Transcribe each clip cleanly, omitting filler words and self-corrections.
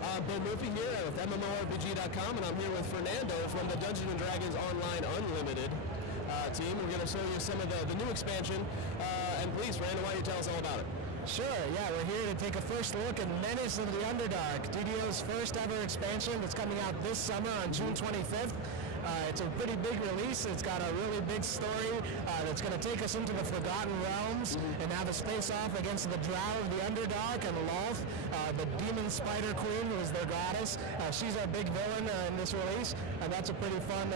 Ben Murphy here with MMORPG.com, and I'm here with Fernando from the Dungeons & Dragons Online Unlimited team. We're going to show you some of the new expansion. And please, Fernando, why don't you tell us all about it? Sure, yeah, we're here to take a first look at Menace of the Underdark, DDO's first ever expansion that's coming out this summer on June 25th. It's a pretty big release. It's got a really big story that's going to take us into the Forgotten Realms and have us face off against the Drow of the Underdark and Lolth, the Demon Spider Queen, who is their goddess. She's our big villain in this release, and that's a pretty fun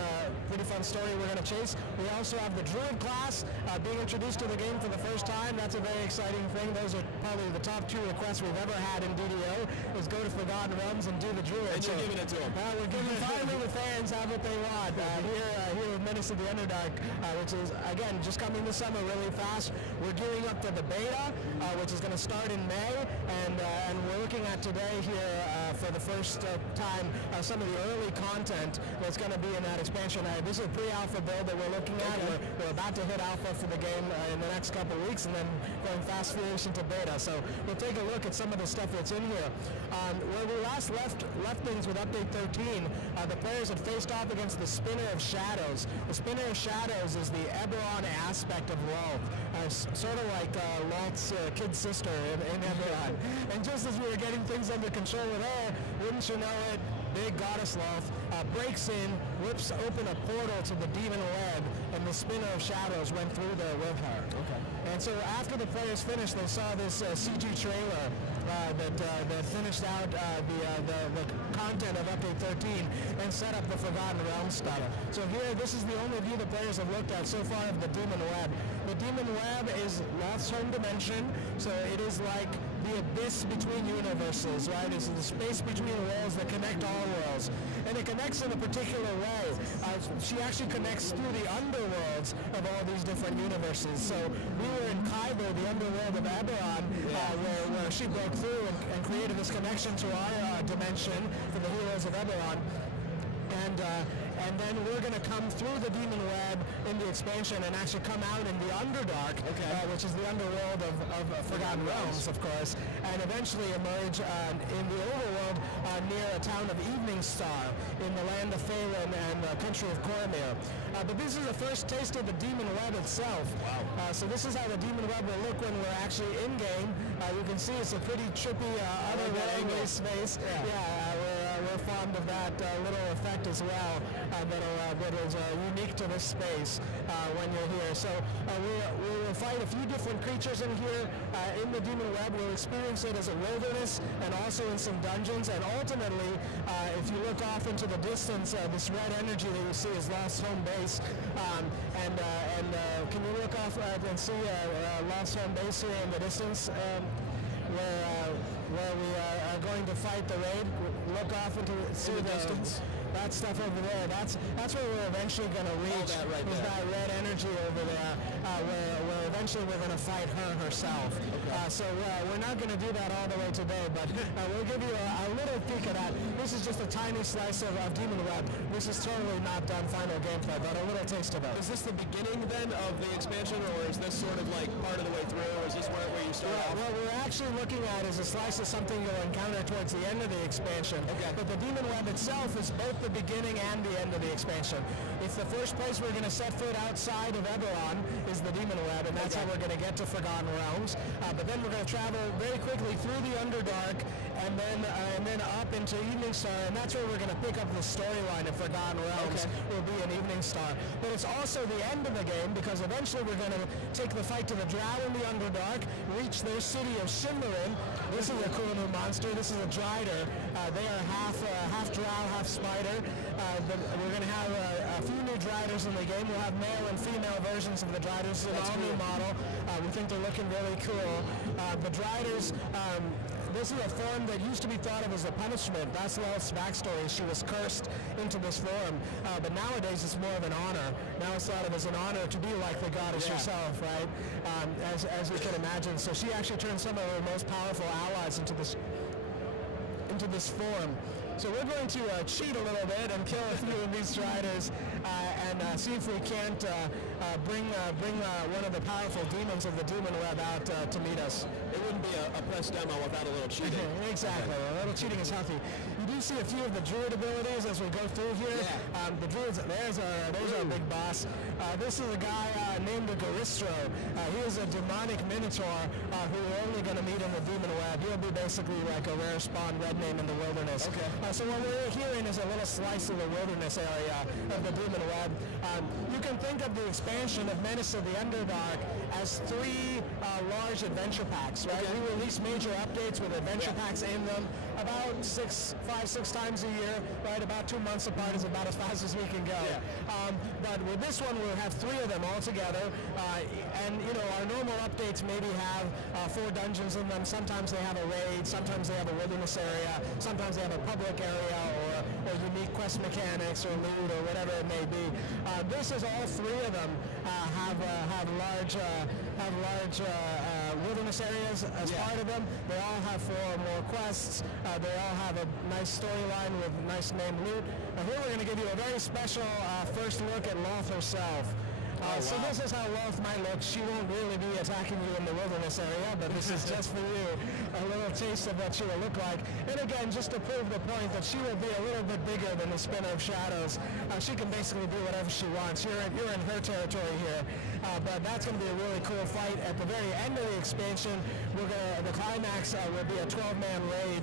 story we're going to chase. We also have the Druid class being introduced to the game for the first time. That's a very exciting thing. Those are probably the top 2 requests we've ever had in DDO, is go to Forgotten Realms and do the Druid. And you're giving it to them. We're giving finally the fans have what they want. Here with Menace of the Underdark, which is, again, just coming this summer really fast. We're gearing up to the beta, which is going to start in May, and we're looking at today here for the first time some of the early content that's going to be in that expansion. This is a pre-alpha build that we're looking at. Okay. We're about to hit alpha for the game in the next couple of weeks, and then going fast furious into beta. So we'll take a look at some of the stuff that's in here. Where we last left things with Update 13, the players had faced off against the Spinner of Shadows. The Spinner of Shadows is the Eberron aspect of Lolth, sort of like Lolth's kid sister in Eberron. And just as we were getting things under control with her, wouldn't you know it, big goddess Lolth breaks in, whips open a portal to the Demonweb, and the Spinner of Shadows went through there with her. Okay. And so after the players finished, they saw this CG trailer that finished out the content of Update 13 and set up the Forgotten Realms stuff. So here, this is the only view the players have looked at so far of the Demonweb. The Demonweb is Lolth's home dimension, so it is like the abyss between universes, right? It's the space between worlds that connect all worlds. And it connects in a particular way. She actually connects through the underworlds of all these different universes. So we were in Kaibo, the underworld of Eberron, where she broke through and created this connection to our dimension for the heroes of Eberron. And then we're going to come through the Demonweb in the expansion and actually come out in the Underdark, which is the underworld of Forgotten Realms, of course, and eventually emerge in the overworld near a town of Eveningstar in the land of Phelan and the country of Cormyr. But this is the first taste of the Demonweb itself. Wow. So this is how the Demonweb will look when we're actually in-game. You can see it's a pretty trippy otherworldly space. We're fond of that little effect as well that is unique to this space when you're here. So we will fight a few different creatures in here in the Demonweb. We'll experience it as a wilderness and also in some dungeons. And ultimately, if you look off into the distance, this red energy that you see is Lolth's home base. Can you look off and see Lolth's home base here in the distance? Where we are going to fight the raid. Look off into the distance. That stuff over there. That's where we're eventually going to reach. That red energy over there. Where eventually we're going to fight her herself. Okay. So we're not going to do that all the way today, but we'll give you a little peek at that. This is just a tiny slice of Demonweb. This is totally not done final gameplay, but a little taste of it. Is this the beginning then of the expansion, or is this sort of like part of the way through, or is this where you start off? What we're actually looking at is a slice of something you'll encounter towards the end of the expansion. Okay. But the Demonweb itself is both the beginning and the end of the expansion. It's the first place we're going to set foot outside of Eberron is the Demonweb, and that's how we're going to get to Forgotten Realms. But then we're going to travel very quickly through the Underdark and then up into Eveningstar, and that's where we're going to pick up the storyline of Forgotten Realms. Will be in Eveningstar. But it's also the end of the game because eventually we're going to take the fight to the Drow in the Underdark, reach their city of Shimmerin. This is a cool new monster. This is a Drider. They are half Drow, half Spider. We're going to have a few new Driders in the game. We'll have male and female versions of the Driders. It's an all-new model. We think they're looking really cool. The Driders, this is a form that used to be thought of as a punishment. That's Lolth's backstory. She was cursed into this form. But nowadays it's more of an honor. Now it's thought of as an honor to be like the goddess herself, right? As you can imagine. So she actually turned some of her most powerful allies into this form. So we're going to cheat a little bit and kill a few of these Driders and see if we can't bring one of the powerful demons of the Demonweb out to meet us. It wouldn't be a press demo without a little cheating. Exactly. Okay. A little cheating is healthy. You do see a few of the Druid abilities as we go through here. Yeah. The Druids, there's our big boss. This is a guy named Garistro. He is a demonic minotaur who we're only going to meet in the Demonweb. He'll be basically like a rare spawn red name in the wilderness. Okay. So what we're hearing is a little slice of the wilderness area of the Demonweb. You can think of the expansion of Menace of the Underdark as 3 large adventure packs, right? Okay. We release major updates with adventure packs in them about 5-6 times a year, right? About 2 months apart is about as fast as we can go. Yeah. But with this one, we'll have 3 of them all together. And, you know, our normal updates maybe have 4 dungeons in them. Sometimes they have a raid, sometimes they have a wilderness area, sometimes they have a public area or unique quest mechanics or loot or whatever it may be. This is all 3 of them have large wilderness areas as part of them. They all have 4 or more quests. They all have a nice storyline with nice named loot. Here we're going to give you a very special first look at Loth herself. So this is how Loth might look. She won't really be attacking you in the wilderness area, but this is just for you, a little taste of what she will look like. And again, just to prove the point that she will be a little bit bigger than the Spinner of Shadows. She can basically do whatever she wants. You're in her territory here, but that's going to be a really cool fight. At the very end of the expansion, the climax will be a 12-man raid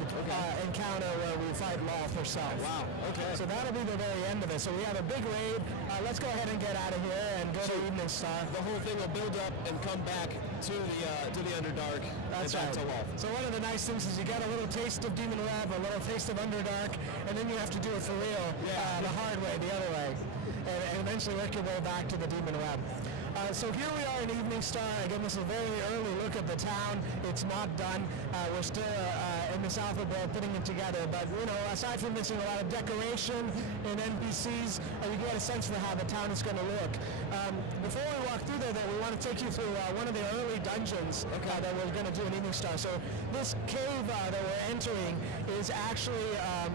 encounter where we fight Loth herself. Wow. Okay. So that'll be the very end of it. So we have a big raid. Let's go ahead and get out of here and go to Eveningstar. The whole thing will build up and come back to the Underdark. That's right. To Loth. So one of the nice things is you get a little taste of Demonweb, a little taste of Underdark, and then you have to do it for real, the hard way, the other way, and eventually work your way back to the Demonweb. So here we are in Eveningstar. Again, this is a very early look at the town. It's not done. We're still in this alpha build putting it together. But, you know, aside from missing a lot of decoration and NPCs, you get a sense for how the town is going to look. Before we walk through there, though, we want to take you through one of the early dungeons that we're going to do in Eveningstar. So this cave that we're entering is actually a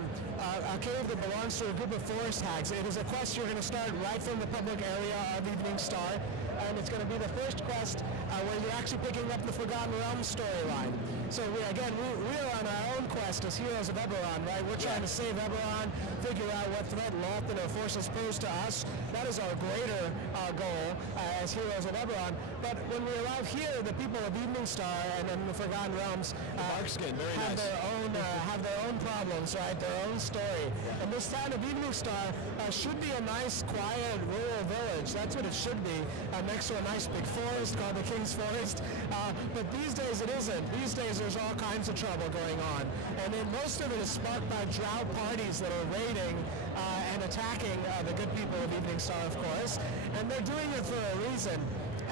cave that belongs to a group of forest hags. It is a quest you're going to start right from the public area of Eveningstar. And it's going to be the first quest where you're actually picking up the Forgotten Realms storyline. So we're on our own quest as heroes of Eberron, right? We're trying to save Eberron, figure out what threat Loth and her forces pose to us. That is our greater goal as heroes of Eberron. But when we arrive here, the people of Eveningstar and then the Forgotten Realms have their own problems, right? Their own story. And this town of Eveningstar should be a nice, quiet, rural village. That's what it should be. Next to a nice big forest called the King's Forest. But these days it isn't. These days there's all kinds of trouble going on. And then most of it is sparked by drow parties that are raiding and attacking the good people of Eveningstar, of course. And they're doing it for a reason.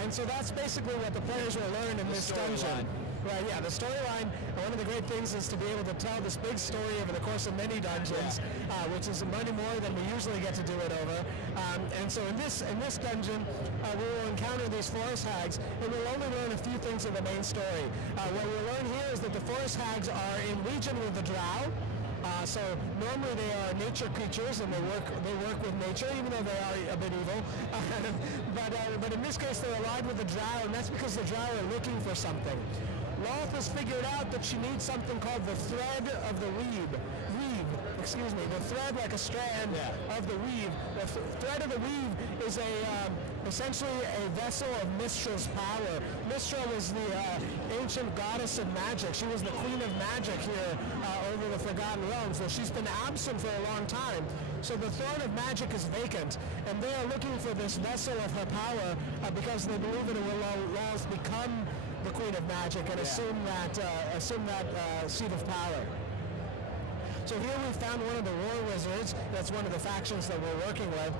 And so that's basically what the players will learn in this dungeon. Right, yeah, the storyline, one of the great things is to be able to tell this big story over the course of many dungeons, which is many more than we usually get to do it over. And so in this dungeon, we will encounter these forest hags, and we'll only learn a few things of the main story. What we'll learn here is that the forest hags are in legion with the drow. So normally they are nature creatures and they work with nature, even though they are a bit evil. But in this case they're allied with the drow, and that's because the drow are looking for something. Loth has figured out that she needs something called the thread of the weave. The thread like a strand of the weave. The thread of the weave is essentially a vessel of Mistral's power. Mistral was the ancient goddess of magic. She was the queen of magic here over the Forgotten Realms. Well, she's been absent for a long time. So the throne of magic is vacant, and they are looking for this vessel of her power because they believe it will allow us to become the queen of magic and assume that seat of power. So here we found one of the war wizards. That's one of the factions that we're working with.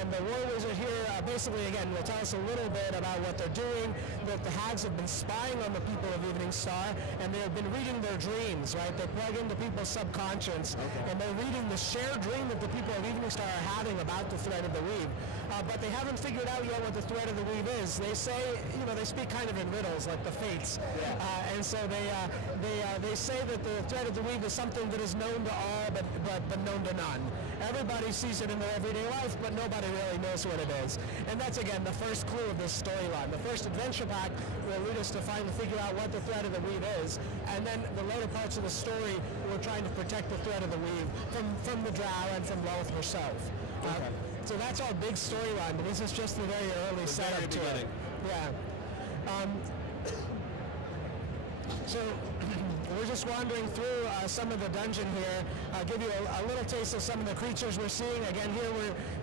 And the war wizard here basically, again, will tell us a little bit about what they're doing, that the hags have been spying on the people of Eveningstar, and they've been reading their dreams, right? They plug into people's subconscious, and they're reading the shared dream that the people of Eveningstar are having about the thread of the weave. But they haven't figured out yet what the thread of the weave is. They say, they speak kind of in riddles, like the fates. And so they say that the thread of the weave is something that is known to all, but known to none. everybody sees it in their everyday life, but nobody really knows what it is. And that's, again, the first clue of this storyline. The first adventure pack will lead us to finally figure out what the threat of the weave is, and then the later parts of the story, we're trying to protect the threat of the weave from the drow and from Lilith herself. Okay. So that's our big storyline, but this is just the very early setup to it. Yeah. So we're just wandering through some of the dungeon here. I'll give you a little taste of some of the creatures we're seeing. Again, here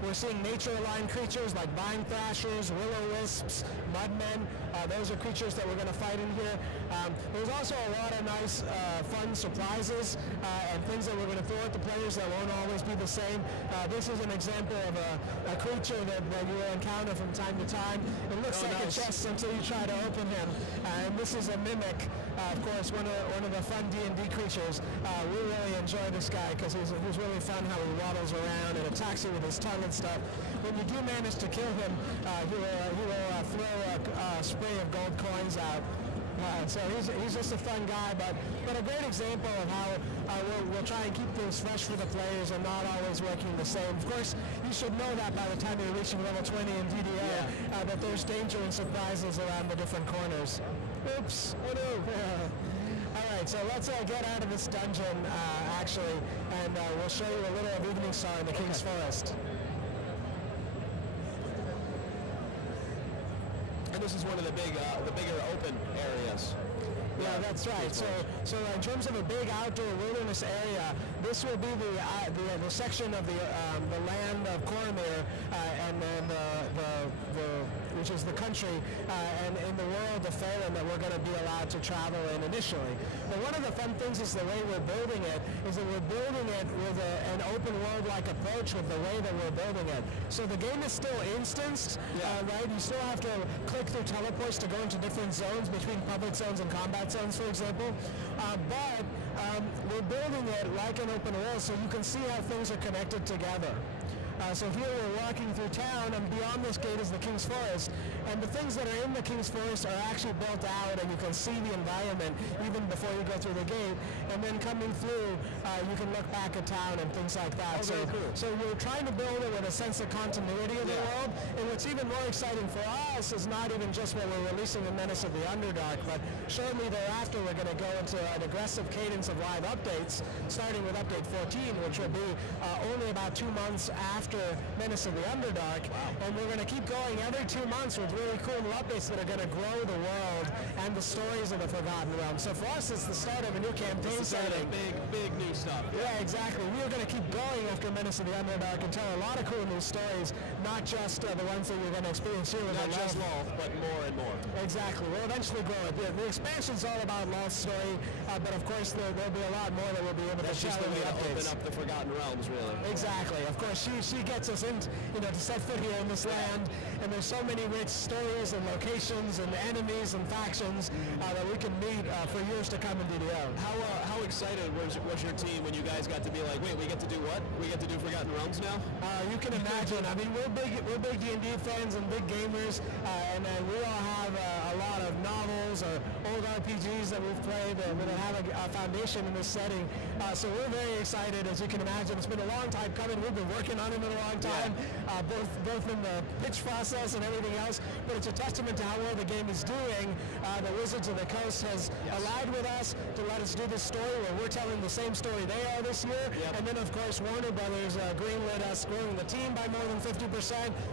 we're seeing nature-aligned creatures like vine thrashers, will-o-wisps, mudmen. Those are creatures that we're going to fight in here. There's also a lot of nice, fun surprises and things that we're going to throw at the players that won't always be the same. This is an example of a creature that you will encounter from time to time. It looks like a chest until you try to open him. And this is a mimic, of course, one of the fun D&D creatures. We really enjoy this guy because he's really fun how he waddles around and attacks you with his tongue and stuff. When you do manage to kill him, he will throw a spray of gold coins out. So he's just a fun guy, but a great example of how we'll try and keep things fresh for the players and not always working the same. Of course, you should know that by the time you're reaching level 20 in DDO, that there's danger and surprises around the different corners. Oops, oh no. Alright, so let's get out of this dungeon, actually, and we'll show you a little of Eveningstar in the King's Forest. And this is one of the bigger open areas. Yeah, that's right. So in terms of a big outdoor wilderness area, this will be the section of the land of Coromir, and then which is the country, and in the world of Phelan that we're going to be allowed to travel in initially. But one of the fun things is the way we're building it is that we're building it with an open world-like approach with the way that we're building it. So the game is still instanced, right? You still have to click through teleports to go into different zones between public zones and combat zones, for example. But we're building it like an open world so you can see how things are connected together. So here we're walking through town, and beyond this gate is the King's Forest. And the things that are in the King's Forest are actually built out, and you can see the environment even before you go through the gate. And then coming through, you can look back at town and things like that. Oh, very cool. So we're trying to build it with a sense of continuity in the world. And what's even more exciting for us is not even just when we're releasing the Menace of the Underdark, but shortly thereafter we're going to go into an aggressive cadence of live updates, starting with update 14, which will be only about 2 months after Menace of the Underdark. And we're going to keep going every 2 months with really cool new updates that are going to grow the world and the stories of the Forgotten Realms. So for us, it's the start of a new campaign setting. Big new stuff. Yeah, exactly. We are going to keep going after Menace of the Underdark and tell a lot of cool new stories, not just the ones that you're going to experience here with not just Lolth, but more and more. Exactly. We'll eventually grow it. The expansion's all about Lolth's story, but of course there'll be a lot more that we'll be able to share in the updates. Open up the Forgotten Realms, really. Exactly. Of course, she gets us in, to set foot here in this land, and there's so many rich stories and locations and enemies and factions that we can meet for years to come in DDO. How excited was your team when you guys got to be like, wait, we get to do what? We get to do Forgotten Realms now? You can imagine. I mean, we're big D&D fans and big gamers, and we all have a lot of novels or old RPGs that we've played that have a foundation in this setting. So we're very excited, as you can imagine. It's been a long time coming. We've been working on it in a long time, both in the pitch process and everything else. But it's a testament to how well the game is doing. The Wizards of the Coast has allied with us to let us do this story where we're telling the same story they are this year. And then, of course, Warner Brothers greenlit us, growing the team by more than 50%,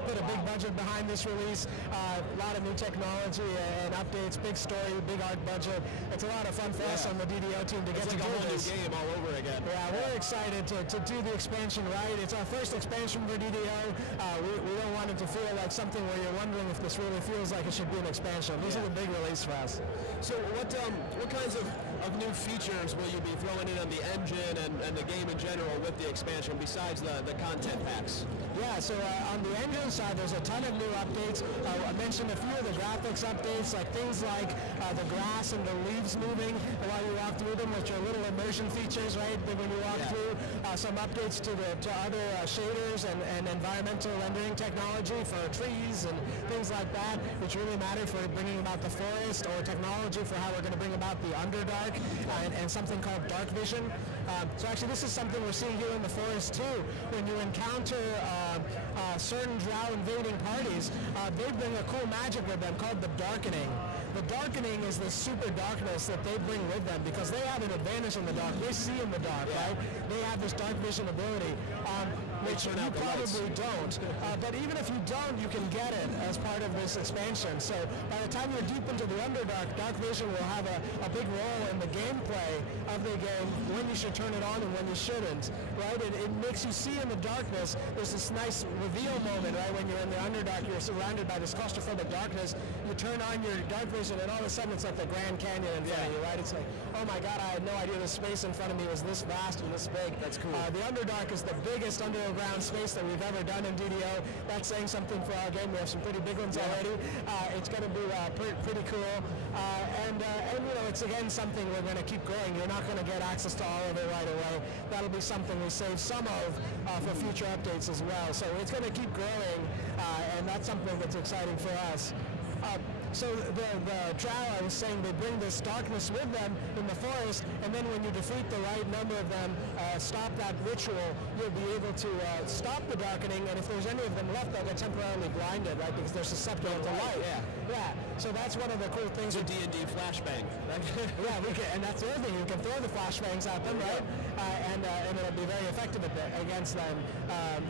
put a big budget behind this release, a lot of new technology and updates, big story, big art budget. It's a lot of fun for us on the DDO team to get to do this. It's like a whole new game all over again. Yeah, we're excited to do the expansion right. It's our first expansion for DDO. We don't want it to feel like something where you're wondering if this really feels like it should be an expansion. This is a big release for us. So what kinds of new features will you be throwing in on the engine and the game in general with the expansion besides the content packs? Yeah, so on the engine side, there's a ton of new updates. I mentioned a few of the graphics updates, like things things like the grass and the leaves moving while you walk through them, which are little immersion features, right? When you walk through, some updates to other shaders and environmental rendering technology for trees and things like that, which really matter for bringing about the forest, or technology for how we're going to bring about the Underdark, and something called dark vision. So actually this is something we're seeing here in the forest too. When you encounter certain drow invading parties, they bring a cool magic with them called the darkening. The darkening is the super darkness that they bring with them, because they have an advantage in the dark. They see in the dark, right? They have this dark vision ability, which you probably don't. But even if you don't, you can get it as part of this expansion. So by the time you're deep into the Underdark, dark vision will have a big role in the gameplay of the game, when you should turn it on and when you shouldn't, right? It makes you see in the darkness. There's this nice reveal moment, right? When you're in the Underdark, you're surrounded by this claustrophobic darkness. You turn on your dark vision, and all of a sudden it's like the Grand Canyon in front of you, right? It's like, oh my God, I had no idea the space in front of me was this vast and this big. That's cool. The Underdark is the biggest underground space that we've ever done in DDO. That's saying something for our game. We have some pretty big ones already. It's going to be pretty cool. And you know, it's again something we're going to keep growing. You're not going to get access to all of it right away. That'll be something we save some of for future updates as well. So it's going to keep growing, and that's something that's exciting for us. So the drow, I was saying, they bring this darkness with them in the forest, and then when you defeat the right number of them, stop that ritual, you'll be able to stop the darkening, and if there's any of them left, they'll get temporarily blinded, right, because they're susceptible to light. Yeah. So that's one of the cool things. It's a D&D flashbang. Yeah, and that's the other thing. You can throw the flashbangs at them, right? And it'll be very effective against them,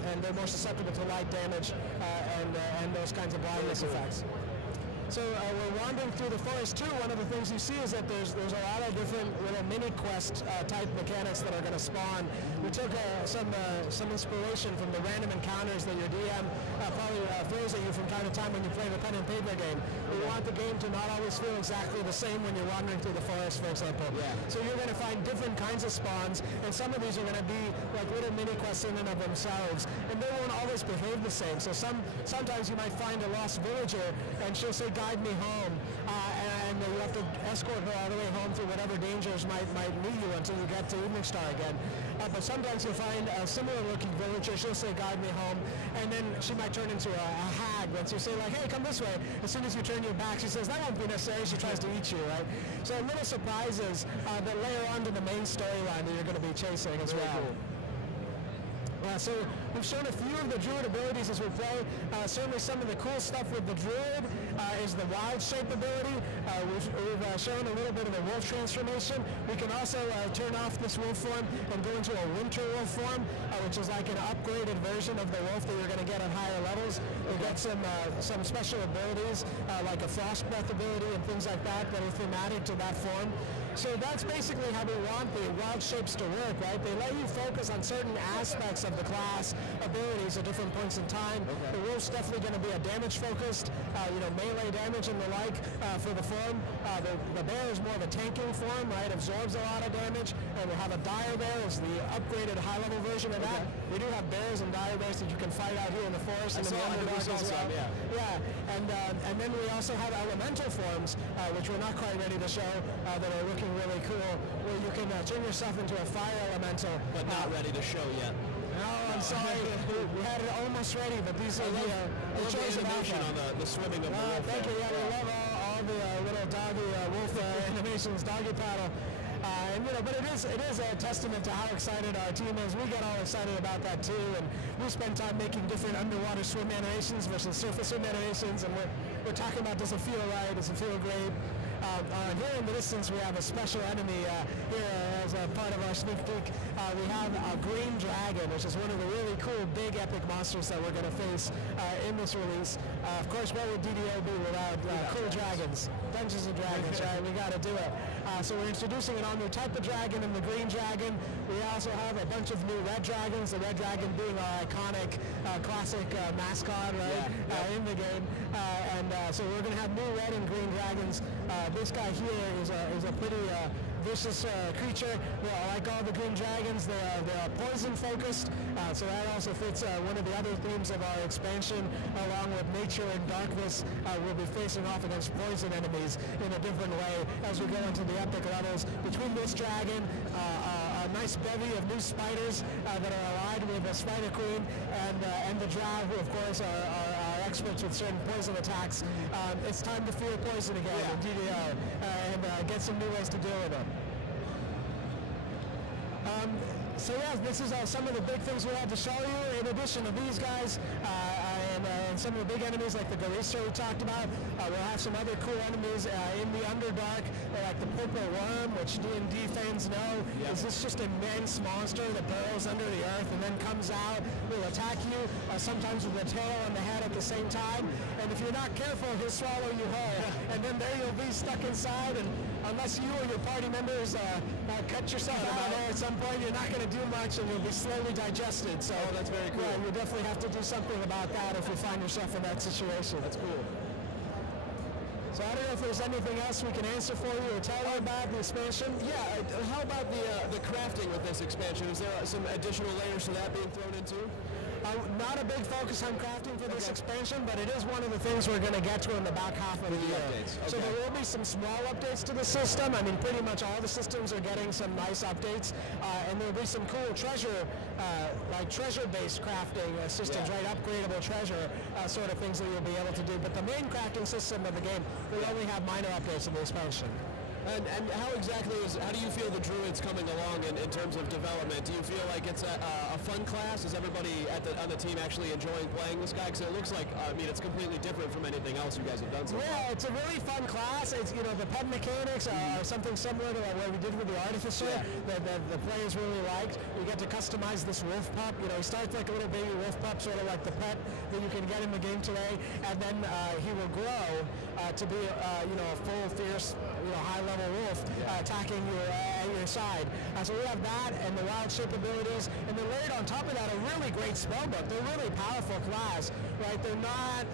and they're more susceptible to light damage and those kinds of blindness effects. So we're wandering through the forest too. One of the things you see is that there's a lot of different little mini quest type mechanics that are going to spawn. We took some inspiration from the random encounters that your DM probably throws at you from time to time when you play the pen and paper game. We want the game to not always feel exactly the same when you're wandering through the forest, for example. So you're going to find different kinds of spawns, and some of these are going to be like little mini quests in and of themselves, and they won't always behave the same. So sometimes you might find a lost villager, and she'll say, "Guide me home," and you have to escort her all the way home through whatever dangers might meet you until you get to Eveningstar again. But sometimes you'll find a similar-looking villager. She'll say, "Guide me home," and then she might turn into a hag. Once you say, like, "Hey, come this way," as soon as you turn your back, she says, "That won't be necessary." She tries to eat you, right? So little surprises that layer onto the main storyline that you're going to be chasing as well. Cool. So we've shown a few of the Druid abilities as we play. Certainly some of the cool stuff with the Druid is the wild shape ability. We've shown a little bit of a wolf transformation. We can also turn off this wolf form and go into a winter wolf form, which is like an upgraded version of the wolf that you're going to get at higher levels. We get some special abilities like a frost breath ability and things like that that are thematic to that form. So that's basically how we want the wild shapes to work, right? They let you focus on certain aspects of the class abilities at different points in time. The wolf's definitely going to be a damage focused, melee damage and the like for the form. The bear is more of a tanking form, right? Absorbs a lot of damage. And we have a dire bear is the upgraded high-level version of that. We do have bears and dire bears that you can fight out here in the forest and in the Underdark as well. And then we also have elemental forms, which we're not quite ready to show, that are looking really cool, where you can turn yourself into a fire elemental. But not ready to show yet. No, I'm sorry. We had it almost ready, but these are the animation on the swimming of the wolf. Thank you. Yeah, we love all the little doggy wolf animations, doggy paddle. But it is a testament to how excited our team is. We get all excited about that too, and we spend time making different underwater swim animations versus surface swim animations, and we're talking about, does it feel right? Does it feel great? Here in the distance, we have a special enemy here as a part of our sneak peek. We have a green dragon, which is one of the really cool, big, epic monsters that we're going to face in this release. Of course, what would DDO be without cool dragons? Dungeons and Dragons, right? We got to do it. So we're introducing an all-new type of dragon in the green dragon. We also have a bunch of new red dragons, the red dragon being our iconic classic mascot, right, in the game. So we're going to have new red and green dragons. This guy here is a pretty vicious creature. Like all the green dragons, they're poison focused, so that also fits one of the other themes of our expansion, along with nature and darkness. We'll be facing off against poison enemies in a different way as we go into the epic levels. Between this dragon, a nice bevy of new spiders that are allied with the Spider Queen, and the Drow, who of course are experts with certain poison attacks. It's time to fear poison again in DDO, and get some new ways to deal with it. So yeah, this is some of the big things we have to show you. In addition to these guys and some of the big enemies like the Garissa we talked about, we'll have some other cool enemies in the Underdark, like the Purple Worm, which D&D fans know is this just immense monster that burrows under the earth and then comes out, will attack you, sometimes with a tail and the head at the same time. And if you're not careful, he'll swallow you whole. And then there you'll be stuck inside, and unless you or your party members cut yourself out there at some point, you're not going to do much, and you'll be slowly digested. So that's very cool. Yeah, you definitely have to do something about that if you find yourself in that situation. That's cool. So I don't know if there's anything else we can answer for you or tell you about the expansion. Yeah, how about the crafting with this expansion? Is there some additional layers to that being thrown into? Not a big focus on crafting for this expansion, but it is one of the things we're going to get to in the back half of the year. Updates. Okay. So there will be some small updates to the system. I mean, pretty much all the systems are getting some nice updates, and there will be some cool treasure, like treasure-based crafting systems, right? Upgradable treasure sort of things that you'll be able to do. But the main crafting system of the game will only have minor updates in the expansion. And how exactly how do you feel the Druid's coming along in terms of development? Do you feel like it's a fun class? Is everybody on the team actually enjoying playing this guy? Because it looks like, I mean, it's completely different from anything else you guys have done so far. Yeah, it's a really fun class. It's, the pet mechanics are something similar to what we did with the Artificer that the players really liked. You get to customize this wolf pup. He starts like a little baby wolf pup, sort of like the pet that you can get in the game today, and then he will grow to be, a full, fierce, high-level wolf attacking you at your side. So we have that and the wild shape abilities, and then layered on top of that a really great spellbook. They're really powerful class, right? They're not,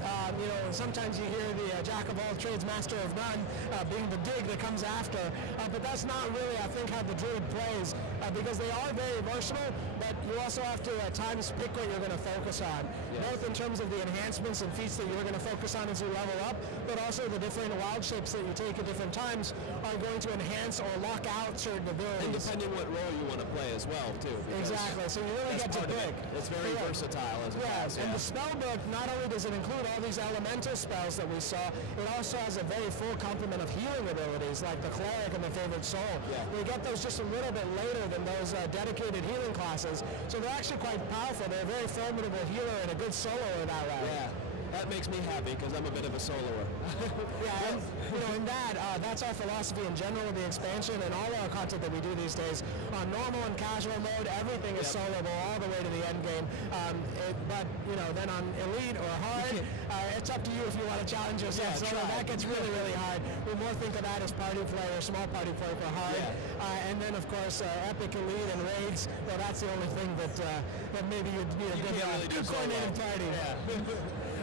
sometimes you hear the jack of all trades, master of none, being the dig that comes after, but that's not really, I think, how the Druid plays, because they are very versatile, but you also have to at times pick what you're going to focus on, both in terms of the enhancements and feats that you're going to focus on as you level up, but also the different wild shapes that you take at different times are going to enhance or lock out certain abilities. And depending what role you want to play as well, too. Exactly, so you really get to pick. It's very versatile as a class. And the spellbook, not only does it include all these elemental spells that we saw, it also has a very full complement of healing abilities, like the Cleric and the Favored Soul. We get those just a little bit later than those dedicated healing classes, so they're actually quite powerful. They're a very formidable healer and a good soloer that way. Yeah. That makes me happy because I'm a bit of a soloer. And in that's our philosophy in general of the expansion and all our content that we do these days. On normal and casual mode, everything is soloable all the way to the end game. But then on elite or hard, it's up to you if you want to challenge yourself. So that gets really, really hard. We more think of that as party play or small party play for hard. And then of course, epic, elite, and raids. Well, that's the only thing that maybe you'd need a good coordinated party.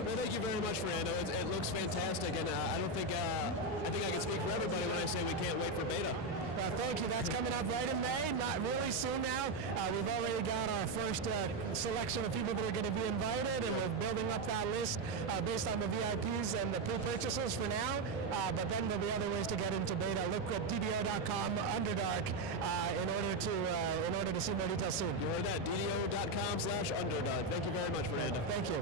Well, thank you very much, Fernando. It looks fantastic, and I think I can speak for everybody when I say we can't wait for beta. Well, thank you. That's coming up right in May, not really soon now. We've already got our first selection of people that are going to be invited, and we're building up that list based on the VIPs and the pre-purchases for now. But then there'll be other ways to get into beta. Look at DDO.com, Underdark, in order to see more details soon. You heard that, DDO.com/Underdark. Thank you very much, Fernando. Thank you.